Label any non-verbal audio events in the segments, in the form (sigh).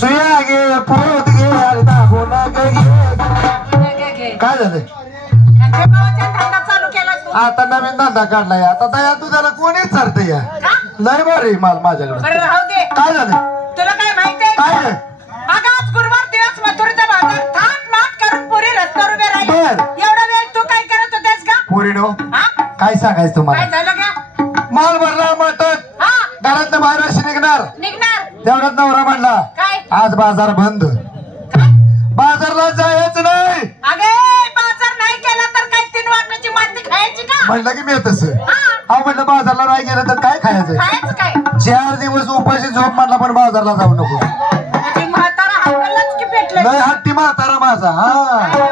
सुया घे पोत ग घे. काय झालं? चालू केला तू आता नवीन धंदा काढलाय. आता दया दुधाला कोणीच चालत या? लय बरे माल माझ्याकडे. काय झालं? तुला काय माहितीये काय झालं? अगं आज गुरुवार दिवस मथुरेचा बाजार थाट माट करून पुरी रस्त्यावर उभे राहिले. बर. एवढा वेळ तू काय करत होतेस का पोरीनो? काय सांगायचं काय तुम्हाला झालं का माल भरला मटत घरात बाहेर अशी निघणार. निघणार तेवढ्यात नवरा म्हणला काय? आज बाजार बंद. काय? बाजारला जायचं नाही. अगे बाजार नाही केला तर काय तीन वाटण्याची माती खायची का? म्हणलं की मी तस. हा. म्हणलं बाजारला नाही गेलं तर काय खायचं? खायचं काय? चार दिवस उपाशी झोप म्हणला पण बाजारला जाऊ नको. म्हणजे म्हातारा हातालाच की पेटलं? लय हट्टी म्हातारा माझा हा.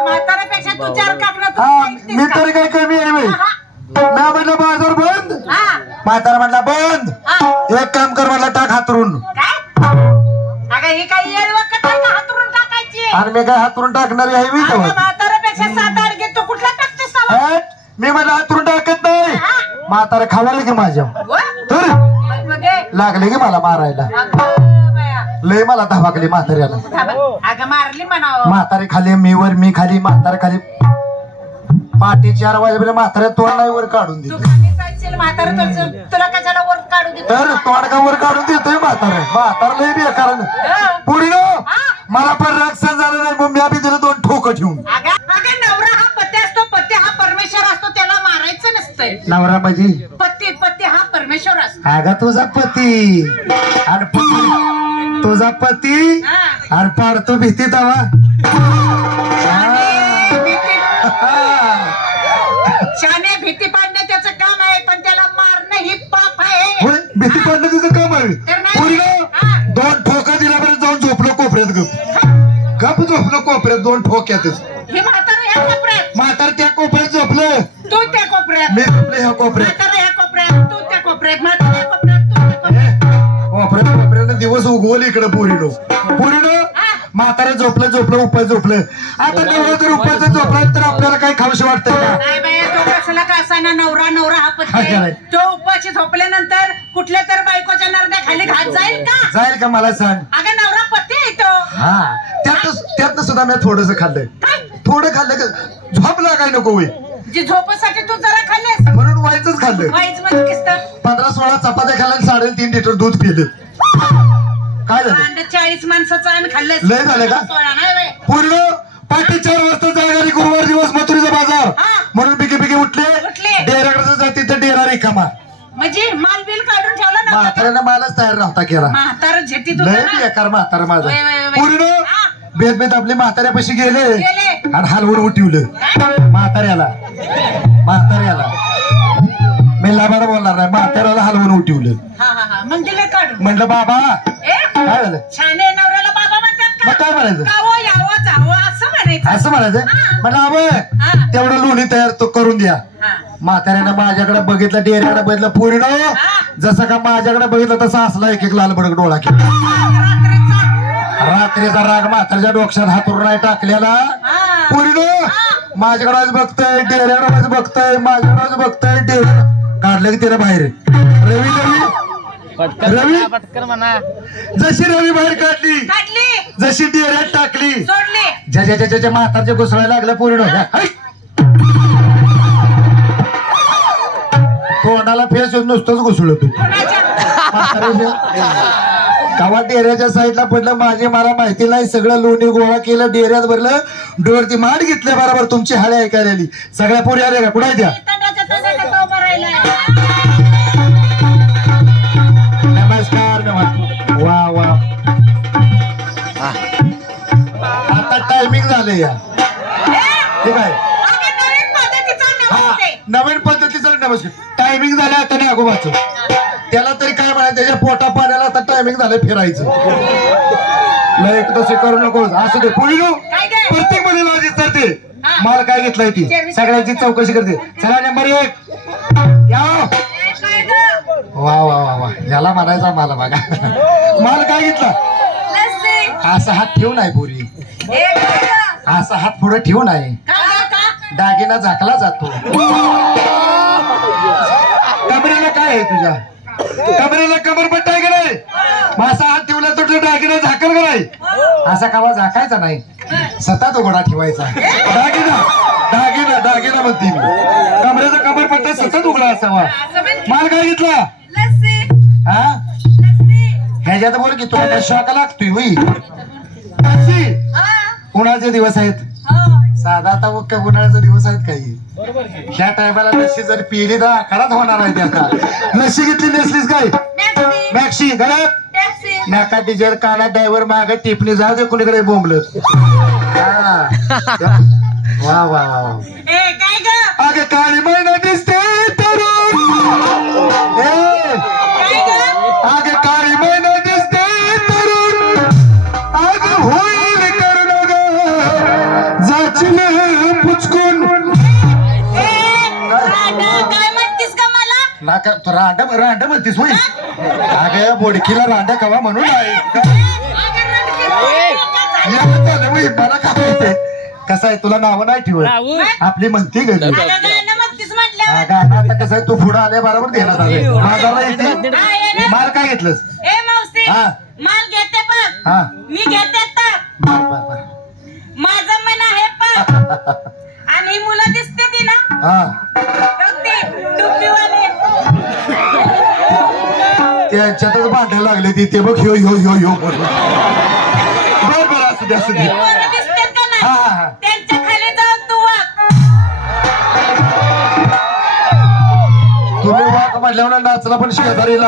म्हाताऱ्यापेक्षा तू चार काकणं हा मी तरी काय कमी आहे बाई. मी म्हणलं बाजार बंद. हा. म्हातारा म्हणला बंद. हा. एक काम कर म्हणला टाक आणि मी काय हातरून टाकणारी आहे मी तेव्हा. सात कुठला टाकतेस? हट, मी म्हणलं हातरून टाकत नाही? म्हातारा खावायला की माझ्या व? तर मग? लागले की मला मारायला अगं बाया. लय मला धाबाकली म्हाताऱ्याला थांबा. अगं मारली म्हणावं म्हातारे खाली मी वर मी खाली म्हातारे खाली पाठी चार वाजेपर्यंत म्हातारे तोंड नाही वर काढून तू देतो खाली जायशील म्हातारा तुझं तुला कशाला वर काढू देतो तर वर काढून देतोय म्हातारे म्हातारा लय बेकार हा. पुढे? मला पण रक्षण झालं नाही मग मी बी दिलं दोन ठोक ठेवून अगं अगं नवरा हा पती असतो पती हा परमेश्वर असतो त्याला मारायचं नसतंय नवरा माझी पती पती हा परमेश्वर असतो. अगं तुझा पती. आणि पती तुझा पती? हा. आणि पाडतो भीती तवा. आणि भीती- (laughs) शाने भीती पाडणे त्याचं काम आहे पण त्याला मारणं ही पाप आहे. होय? भीती पाडणं तुझं काम आहे. तर नाही. पोरीनो, हा. दोन ठोका दिल्यापर्यंत जाऊन झोपलो कोपऱ्यात गप. गप झोपलो कोपऱ्यात दोन ठोक्यातच हे म्हातारं ह्या कोपऱ्यात म्हातार त्या कोपऱ्यात झोपलं तू त्या कोपऱ्यात मी झोपले ह्या कोपऱ्यात म्हातारं ह्या कोपऱ्यात तू त्या कोपऱ्यात म्हातारं ह्या कोपऱ्यात तू त्या कोपऱ्यात कोपऱ्यात कोपऱ्यात दिवस उगवल इकडे पोरीनो. पोरीनो. म्हातारा झोपलं झोपलं उपाय झोपलं. आता नवरा जर उपायचं झोपला तर आपल्याला काही खाऊशी वाटतंय का? नाही बाया तो कसला का असाना नवरा नवरा हा काय पती करायचं? तो उपाशी झोपल्यानंतर कुठल्या तर बायकोच्या नरड्या खाली घात जाईल का? जाईल का मला सांग? अगं नवरा पती आहे तो. हा. त्यातनं त्यातनं सुद्धा मी थोडस खाल्लंय. काय? थोडं खाल्लं का? झोप लागाय नको होई जी झोपेसाठी तू जरा व्हायचंच खाल्लं म्हणजे किस्त पंधरा सोळा चपात्या खाल्ल्या आणि साडेतीन लिटर दूध पिलं काय झालं अंड चाळीस माणसाचं आम्ही लय झालं का? सोळा नाही बाई. पूर्ण पाठी चार वाजता जाणारी गुरुवार दिवस मथुरीचा बाजार हा. म्हणून पिके पिके उठले उठले. डेराकडे जाते तर डेरा रिकामा म्हणजे माल बिल काढून ठेवला ना म्हाताऱ्यानं मालच तयार नव्हता केला म्हातार झेटीत लय होता ना बेकार म्हातारा माझा वय, वय, वय. पूर्ण हा. बेत आपले म्हाताऱ्यापाशी गेले गेले. आणि हलवून उठवलं? म्हाताऱ्याला म्हाताऱ्याला हा हा हा. मग दिले काढून. म्हणलं बाबा. ए काय झालं? छाने नवऱ्याला बाबा म्हणतात मग का काय म्हणायचं? गावं यावं जावं असं म्हणायचं. असं म्हणायचं? हा. म्हणलं हा. अबे तेवढं लोणी तयार तो करून द्या. हा. म्हाताऱ्यानं माझ्याकडे बघितलं डेऱ्याकडे बघितलं पोरीनं हा. जसं का माझ्याकडे बघितलं तसं असला एक एक लाल बडक डोळा केला. रात्रीचा. रात्रीचा राग म्हाताऱ्याच्या डोक्यात हातून नाही टाकलेला. हा. पोरीनं माझ्याकडे आज बघतोय डेऱ्याकडे आज बघतोय माझ्याकडे आज बघतोय डेऱ्या काढलं की त्याला बाहेर. रवी रवी? रवी पटकन म्हणा. जशी रवी बाहेर काढली काढली. जशी डेऱ्यात टाकली. सोडली. ज्या ज्या ज्या ज्या म्हातारच्या घुसळायला लागल्या पोरीनं हाय. तोंडाला फेस येऊन नुसतंच घुसळ तू. गावात डेऱ्याच्या साईडला पडलं माझे मला माहिती नाही. सगळं लोणी गोळा केलं डेऱ्यात भरलं. डोरती माठ घेतल्या बरोबर तुमची हाळे ऐकायला आली. सगळ्या पोरी आल्या का? कुठे द्या झालं या ठीक आहे अगं नवीन पद्धतीचा हा. नवीन पद्धतीचा नमस्कार टायमिंग झालं आता नाही अगोबाच त्याला तरी काय म्हणायचं त्याच्या पोटा पाण्याला आता टायमिंग झालं फिरायचं. लय तसे करू नको असू दे. पुढे? प्रत्येकमध्ये लॉजिक करते. माल काय घेतलाय ती? सगळ्यांची चौकशी करते. चला नंबर एक. या? वा वा वा वा. याला म्हणायचा मला बघा. माल काय घेतला. असा हात ठेवून आहे पुरी? असा हात पुढे ठेवून आहे? दागिना झाकला जातो. कमरेला काय आहे तुझ्या? कमरेला कमरपट्टा आहे का नाही? माझा हात ठेवला तर तो दागिना झाकल का नाही? असा कावा झाकायचा नाही. सतत उघडा ठेवायचा. दागिना दागिना दागिना म्हणते मी. कमरेचा कमर पट्टा सतत उघडा असावा. माल काय घेतला? हा? ह्याच्यात बोल की तुला शॉक लागतोय होई? उन्हाळ्याचे दिवस आहेत. साधा आता मग उन्हाळ्याचे दिवस आहेत काही. ह्या टायमाला लस्सी जर पिली तर आखाडाच होणार आहे त्याचा लस्सी घेतली नेसलीस काय? मॅक्सी गळ्यात? नाका टीचर काना ड्रायव्हर माग टिपणी जाऊ दे कुणीकडे बोंबल (laughs) वा वा वा. ए काय ग? अगे काळी महिना दिसते नाका तू रांड रांड म्हणतीस होई अगं बोडकीला रांड कवा म्हणून आहे? मला माहिती? कसं आहे तुला नाव नाही ठेवत? आपली म्हणती गेली गाणं आता कसं आहे तू पुढं आल्या बरोबर देण्यात आले माझा येते? हा. माल काय घेतलंस? हा. माल घेते पण. हा. मी घेते तर. बर बर बर. माझं मन आहे पण. (laughs) आणि ही मुलं दिसते ती ना. हा. त्यांच्यातच भांडायला लागले ती. ते बघ ह्यो ह्यो ह्यो ह्यो म्हणून बर बर असू दे असू दे. हा, हा, हा. तुम्ही वाक म्हटल्यावर नाचला पण शेजारीला